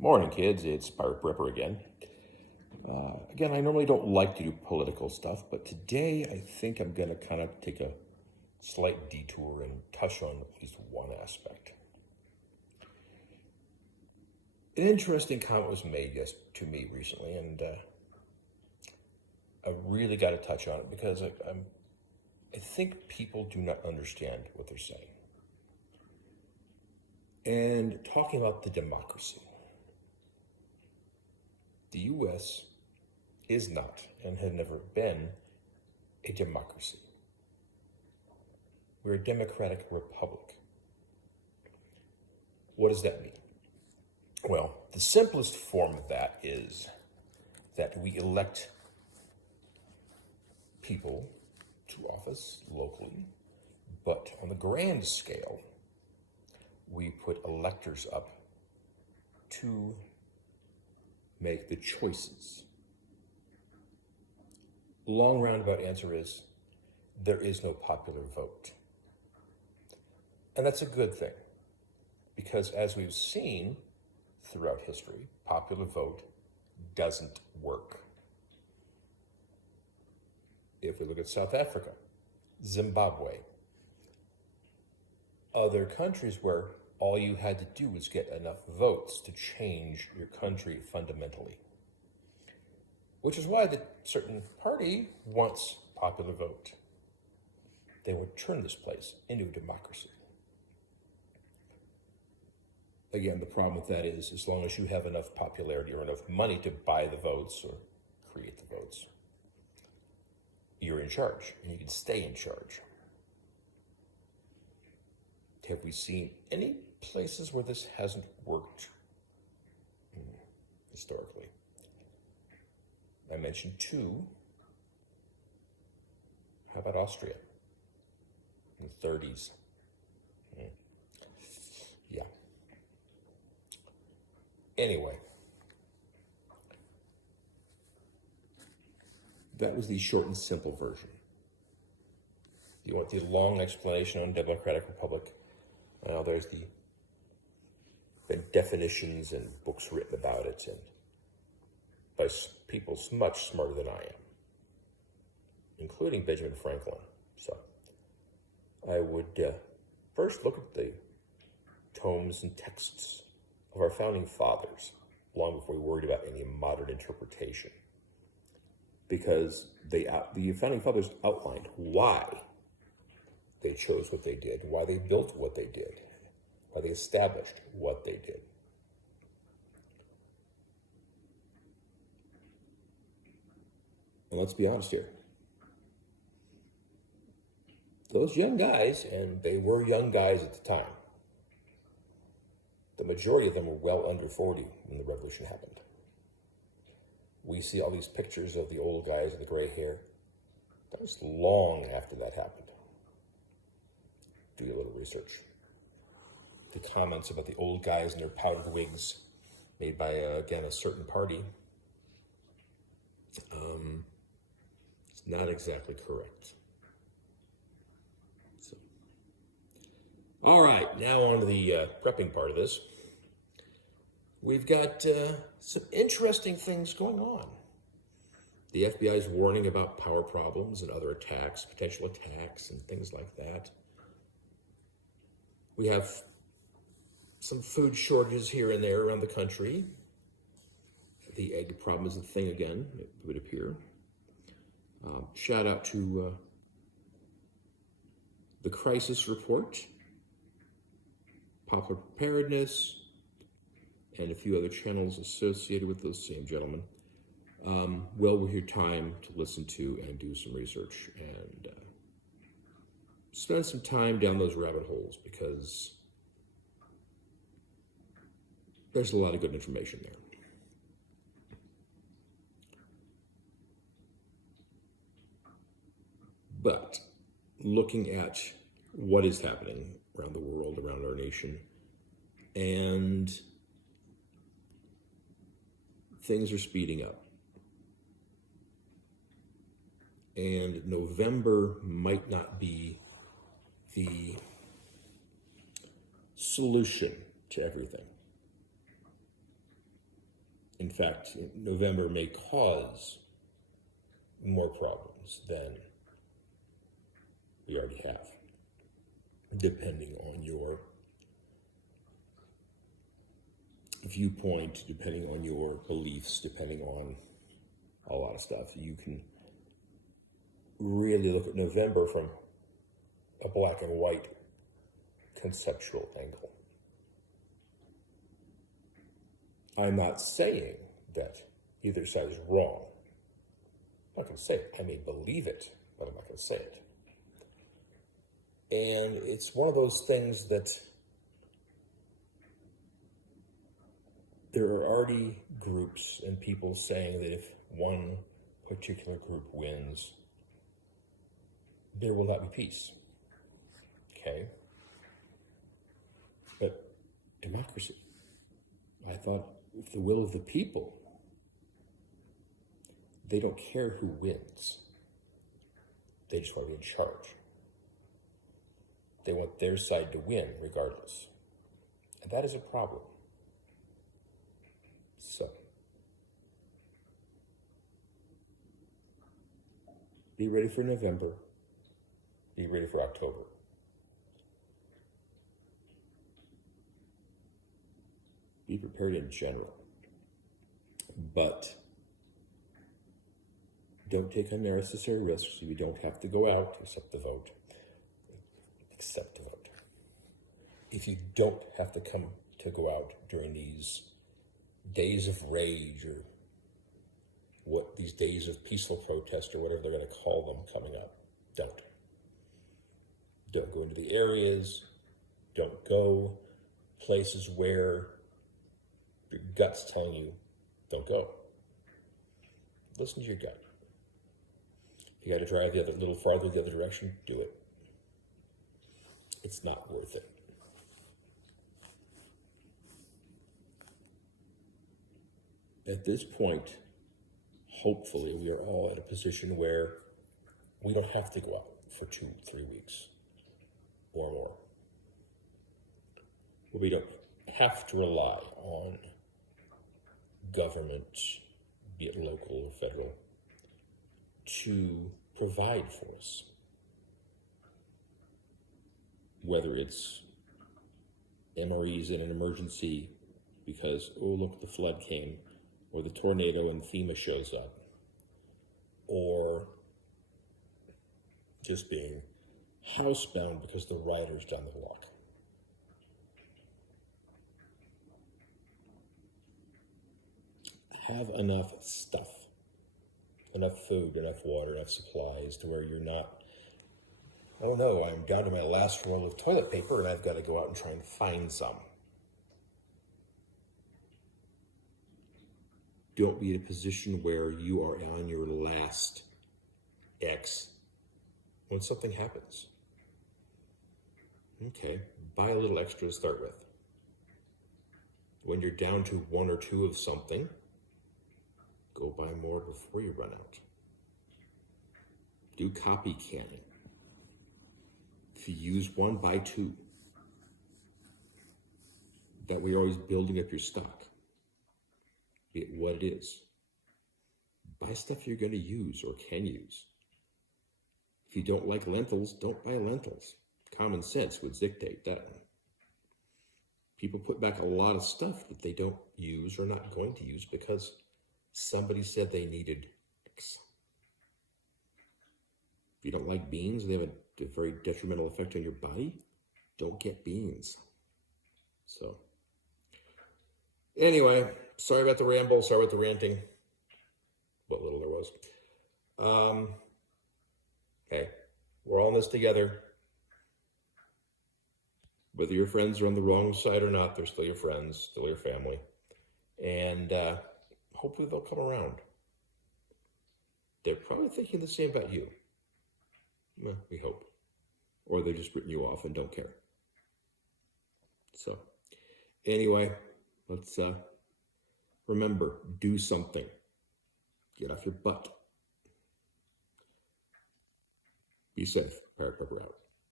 Morning, kids. It's Pirate Prepper again. Again, I normally don't like to do political stuff, but today I think I'm going to kind of take a slight detour and touch on at least one aspect. An interesting comment was made to me recently, and I really got to touch on it because I think people do not understand what they're saying. And talking about the democracy. The U.S. is not and has never been a democracy. We're a democratic republic. What does that mean? Well, the simplest form of that is that we elect people to office locally, but on the grand scale, we put electors up to make the choices. The long roundabout answer is there is no popular vote. And that's a good thing, because as we've seen throughout history, popular vote doesn't work. If we look at South Africa, Zimbabwe, other countries where all you had to do was get enough votes to change your country fundamentally. Which is why the certain party wants popular vote. They would turn this place into a democracy. Again, the problem with that is as long as you have enough popularity or enough money to buy the votes or create the votes, you're in charge and you can stay in charge. Have we seen any places where this hasn't worked historically? I mentioned two. How about Austria in the 30s? Yeah. Anyway, that was the short and simple version. You want the long explanation on Democratic Republic? Well, there's been definitions and books written about it, and by people much smarter than I am, including Benjamin Franklin. So I would first look at the tomes and texts of our founding fathers, long before we worried about any modern interpretation, because the founding fathers outlined why they chose what they did, why they built what they did, why they established what they did. And let's be honest here. Those young guys, and they were young guys at the time, the majority of them were well under 40 when the revolution happened. We see all these pictures of the old guys with the gray hair. That was long after that happened. Do a little research. The comments about the old guys and their powdered wigs made by, again, a certain party, it's not exactly correct. So, all right, now on to the prepping part of this. We've got some interesting things going on. The FBI is warning about power problems and other attacks, potential attacks, and things like that. We have some food shortages here and there around the country. The egg problem is a thing again, it would appear. Shout out to the Crisis Report, Popular Preparedness, and a few other channels associated with those same gentlemen. Well worth your time to listen to and do some research and spend some time down those rabbit holes, because there's a lot of good information there. But looking at what is happening around the world, around our nation, and things are speeding up. And November might not be the solution to everything. In fact, November may cause more problems than we already have, depending on your viewpoint, depending on your beliefs, depending on a lot of stuff. You can really look at November from a black and white conceptual angle. I'm not saying that either side is wrong. I'm not going to say it. I may believe it, but I'm not going to say it. And it's one of those things that there are already groups and people saying that if one particular group wins, there will not be peace. Okay? But democracy, I thought, with the will of the people, they don't care who wins. They just want to be in charge. They want their side to win regardless. And that is a problem. So, be ready for November. Be ready for October. Be prepared in general. But don't take unnecessary risks. You don't have to go out except to vote. Except to vote. If you don't have to go out during these days of rage or what these days of peaceful protest or whatever they're going to call them coming up, don't. Don't go into the areas. Don't go places where your gut's telling you don't go. Listen to your gut. If you got to drive a little farther the other direction, do it. It's not worth it. At this point, hopefully, we are all at a position where we don't have to go out for 2-3 weeks or more. Where we don't have to rely on government, be it local or federal, to provide for us. Whether it's MREs in an emergency because, oh, look, the flood came, or the tornado and FEMA shows up, or just being housebound because the rider's down the block. Have enough stuff, enough food, enough water, enough supplies to where you're not, oh no, I'm down to my last roll of toilet paper and I've got to go out and try and find some. Don't be in a position where you are on your last X when something happens. Okay, buy a little extra to start with. When you're down to 1 or 2 of something, go buy more before you run out. Do copy canning. If you use 1, buy 2. That way you're always building up your stock. Be it what it is. Buy stuff you're going to use or can use. If you don't like lentils, don't buy lentils. Common sense would dictate that. People put back a lot of stuff that they don't use or not going to use because somebody said they needed X. If you don't like beans, they have a very detrimental effect on your body, don't get beans. So, anyway, sorry about the ramble, sorry about the ranting. What little there was. Hey, we're all in this together. Whether your friends are on the wrong side or not, they're still your friends, still your family. And hopefully they'll come around. They're probably thinking the same about you. Well, we hope. Or they're just written you off and don't care. So, anyway, let's remember, do something. Get off your butt. Be safe. Parrot Pepper out.